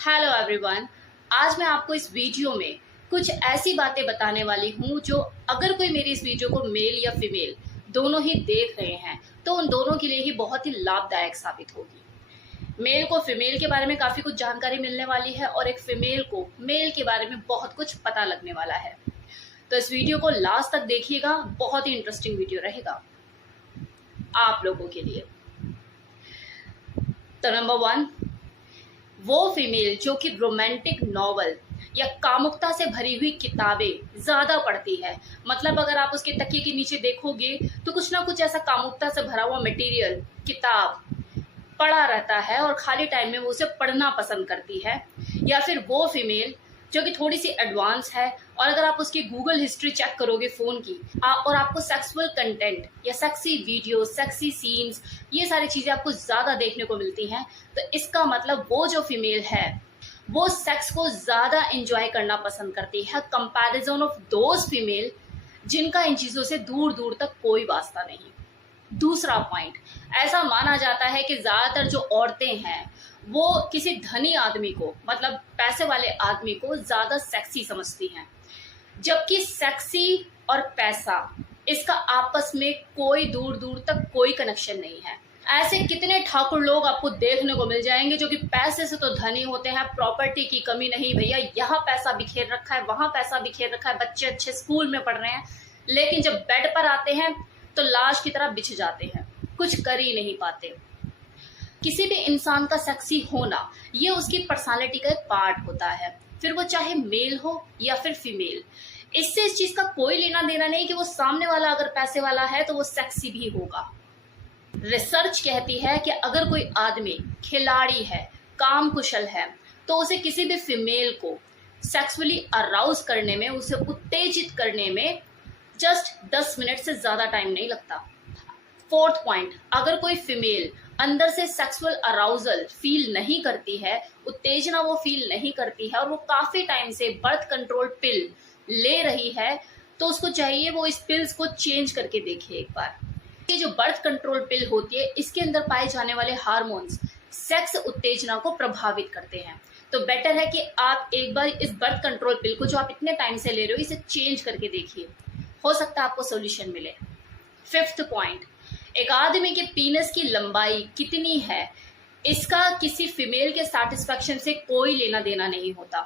Hello everyone. आज मैं आपको इस वीडियो में कुछ ऐसी बातें बताने वाली हूँ जो अगर कोई मेरी इस वीडियो को मेल या फीमेल दोनों ही देख रहे हैं तो उन दोनों के लिए ही बहुत ही लाभदायक साबित होगी। मेल को फीमेल के बारे में काफ़ी कुछ जानकारी मिलने वाली है और एक फीमेल को मेल के बारे में बहुत कुछ पता लगने वाला है। तो इस वीडियो को लास्ट तक देखिएगा, बहुत ही इंटरेस्टिंग वीडियो रहेगा आप लोगों के लिए। तो नंबर 1, वो फीमेल जो कि रोमांटिक नॉवल या कामुकता से भरी हुई किताबें ज्यादा पढ़ती है। मतलब अगर आप उसके तकिए के नीचे देखोगे तो कुछ ना कुछ ऐसा कामुकता से भरा हुआ मटेरियल, किताब पढ़ा रहता है और खाली टाइम में वो उसे पढ़ना पसंद करती है। या फिर वो फीमेल जो कि थोड़ी सी एडवांस है और अगर आप उसकी गूगल हिस्ट्री चेक करोगे फोन की और आपको सेक्सुअल कंटेंट या सेक्सी वीडियो, सेक्सी सीन्स, ये सारी चीजें आपको ज्यादा देखने को मिलती हैं, तो इसका मतलब वो जो फीमेल है वो सेक्स को ज्यादा एंजॉय करना पसंद करती है कंपैरिजन ऑफ दोज फीमेल जिनका इन चीजों से दूर दूर तक कोई वास्ता नहीं। दूसरा पॉइंट, ऐसा माना जाता है कि ज्यादातर जो औरतें हैं वो किसी धनी आदमी को, मतलब पैसे वाले आदमी को ज्यादा सेक्सी समझती हैं, जबकि सेक्सी और पैसा इसका आपस में कोई दूर दूर तक कोई कनेक्शन नहीं है। ऐसे कितने ठाकुर लोग आपको देखने को मिल जाएंगे जो कि पैसे से तो धनी होते हैं, प्रॉपर्टी की कमी नहीं भैया, यहाँ पैसा बिखेर रखा है, वहां पैसा बिखेर रखा है, बच्चे अच्छे स्कूल में पढ़ रहे हैं, लेकिन जब बेड पर आते हैं तो लाश की तरह बिछ जाते हैं, कुछ कर ही नहीं पाते। किसी भी इंसान का सेक्सी होना ये उसकी पर्सनालिटी का एक पार्ट होता है, फिर वो चाहे मेल हो या फिर फीमेल। इससे इस चीज का कोई लेना देना नहीं कि वो सामने वाला अगर पैसे वाला है तो वो सेक्सी भी होगा। रिसर्च कहती है कि अगर कोई आदमी खिलाड़ी है, काम कुशल है, तो उसे किसी भी फीमेल को सेक्सुअली अराउज करने में, उसे उत्तेजित करने में जस्ट 10 मिनट से ज्यादा टाइम नहीं लगता। फोर्थ पॉइंट, अगर कोई फीमेल अंदर से सेक्सुअल अराउजल फील नहीं करती है, उत्तेजना वो फील नहीं करती है और वो काफी टाइम से बर्थ कंट्रोल पिल ले रही है, तो उसको चाहिए वो इस पिल्स को चेंज करके देखे एक बार। ये जो बर्थ कंट्रोल पिल होती है इसके अंदर पाए जाने वाले हार्मोन्स सेक्स उत्तेजना को प्रभावित करते हैं। तो बेटर है कि आप एक बार इस बर्थ कंट्रोल पिल को जो आप इतने टाइम से ले रहे हो इसे चेंज करके देखिए, हो सकता है आपको सोल्यूशन मिले। फिफ्थ पॉइंट, एक आदमी के पीनस की लंबाई कितनी है इसका किसी फीमेल के सैटिस्फैक्शन से कोई लेना देना नहीं होता,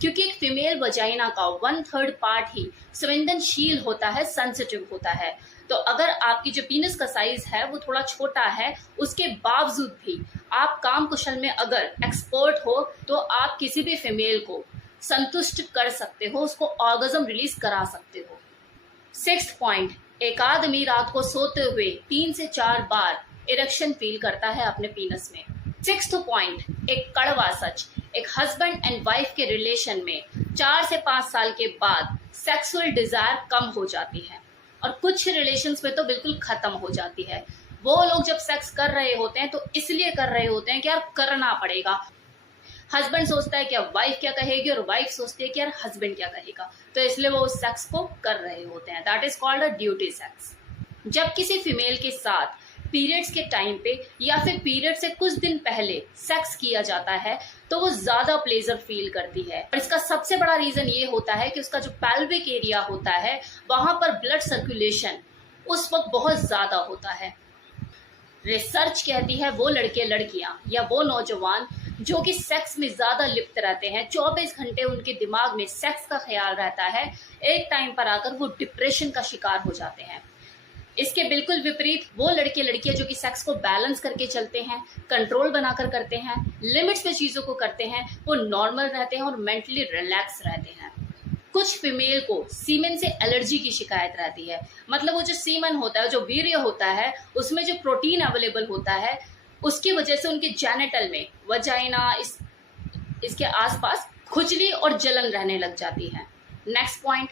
क्योंकि एक फीमेल वजाइना का 1/3 पार्ट ही संवेदनशील होता है, सेंसिटिव होता है। तो अगर आपकी जो पीनस का साइज है वो थोड़ा छोटा है, उसके बावजूद भी आप काम कुशल में अगर एक्सपर्ट हो तो आप किसी भी फीमेल को संतुष्ट कर सकते हो, उसको ऑर्गेज्म रिलीज करा सकते हो। सिक्स्थ पॉइंट, एक आदमी रात को सोते हुए 3 से 4 बार इरेक्शन फील करता है अपने पीनस में। सिक्स्थ पॉइंट, एक कड़वा सच, एक हस्बैंड एंड वाइफ के रिलेशन में 4 से 5 साल के बाद सेक्सुअल डिजायर कम हो जाती है और कुछ रिलेशंस में तो बिल्कुल खत्म हो जाती है। वो लोग जब सेक्स कर रहे होते हैं तो इसलिए कर रहे होते हैं कि यार करना पड़ेगा। हस्बैंड सोचता है कि अब वाइफ क्या कहेगी और वाइफ सोचती है कि यार हस्बैंड क्या कहेगा, तो इसलिए वो उस सेक्स को कर रहे होते हैं। That is called a duty sex. जब किसी फीमेल के साथ पीरियड्स के टाइम पे या फिर पीरियड से कुछ दिन पहले सेक्स किया जाता है तो वो ज्यादा प्लेजर फील करती है और इसका सबसे बड़ा रीजन ये होता है कि उसका जो पेल्विक एरिया होता है वहां पर ब्लड सर्कुलेशन उस वक्त बहुत ज्यादा होता है। रिसर्च कहती है वो लड़के लड़कियां या वो नौजवान जो कि सेक्स में ज्यादा लिप्त रहते हैं, 24 घंटे उनके दिमाग में सेक्स का ख्याल रहता है, एक टाइम पर आकर वो डिप्रेशन का शिकार हो जाते हैं। इसके बिल्कुल विपरीत वो लड़के लड़कियां जो कि सेक्स को बैलेंस करके चलते हैं, कंट्रोल बनाकर करते हैं, लिमिट्स में चीजों को करते हैं, वो नॉर्मल रहते हैं और मेंटली रिलैक्स रहते हैं। कुछ फीमेल को सीमेन से एलर्जी की शिकायत रहती है, मतलब वो जो सीमन होता है, जो वीर्य होता है, उसमें जो प्रोटीन अवेलेबल होता है उसकी वजह से उनके जेनिटल में, वजाइना, इसके आसपास खुजली और जलन रहने लग जाती है। नेक्स्ट पॉइंट,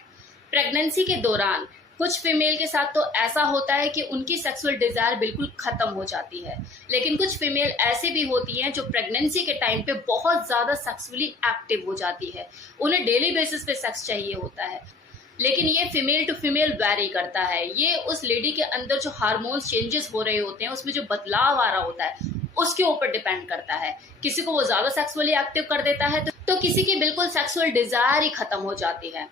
प्रेगनेंसी के दौरान कुछ फीमेल के साथ तो ऐसा होता है कि उनकी सेक्सुअल डिजायर बिल्कुल खत्म हो जाती है, लेकिन कुछ फीमेल ऐसी भी होती हैं जो प्रेगनेंसी के टाइम पे बहुत ज्यादा सेक्सुअली एक्टिव हो जाती है, उन्हें डेली बेसिस पे सेक्स चाहिए होता है। लेकिन ये फीमेल टू फीमेल वैरी करता है, ये उस लेडी के अंदर जो हार्मोन्स चेंजेस हो रहे होते हैं उसमें जो बदलाव आ रहा होता है उसके ऊपर डिपेंड करता है। किसी को वो ज्यादा सेक्सुअली एक्टिव कर देता है तो किसी की बिल्कुल सेक्सुअल डिजायर ही खत्म हो जाती है।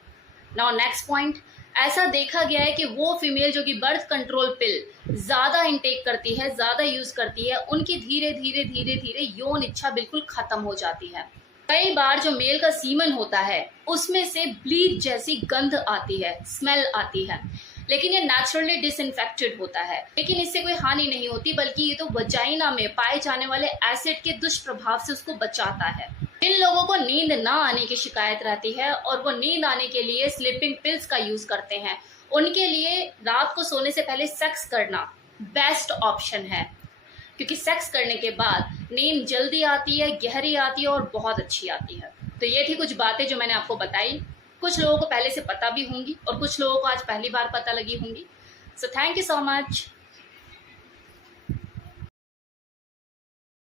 नाउ नेक्स्ट पॉइंट, ऐसा देखा गया है कि वो फीमेल जो कि बर्थ कंट्रोल पिल ज्यादा इंटेक करती है, ज्यादा यूज करती है, उनकी धीरे धीरे धीरे धीरे यौन इच्छा बिल्कुल खत्म हो जाती है। कई बार जो मेल का सीमन होता है उसमें से ब्लीच जैसी गंध आती है, स्मेल आती है, लेकिन ये नेचुरली डिसइंफेक्टेड होता है, लेकिन इससे कोई हानि नहीं होती, बल्कि ये तो वजाइना में पाए जाने वाले एसिड के दुष्प्रभाव से उसको बचाता है। जिन लोगों को नींद ना आने की शिकायत रहती है और वो नींद आने के लिए स्लीपिंग पिल्स का यूज करते हैं, उनके लिए रात को सोने से पहले सेक्स करना बेस्ट ऑप्शन है, क्योंकि सेक्स करने के बाद नींद जल्दी आती है, गहरी आती है और बहुत अच्छी आती है। तो ये थी कुछ बातें जो मैंने आपको बताई। कुछ लोगों को पहले से पता भी होंगी और कुछ लोगों को आज पहली बार पता लगी होंगी। So thank you so much.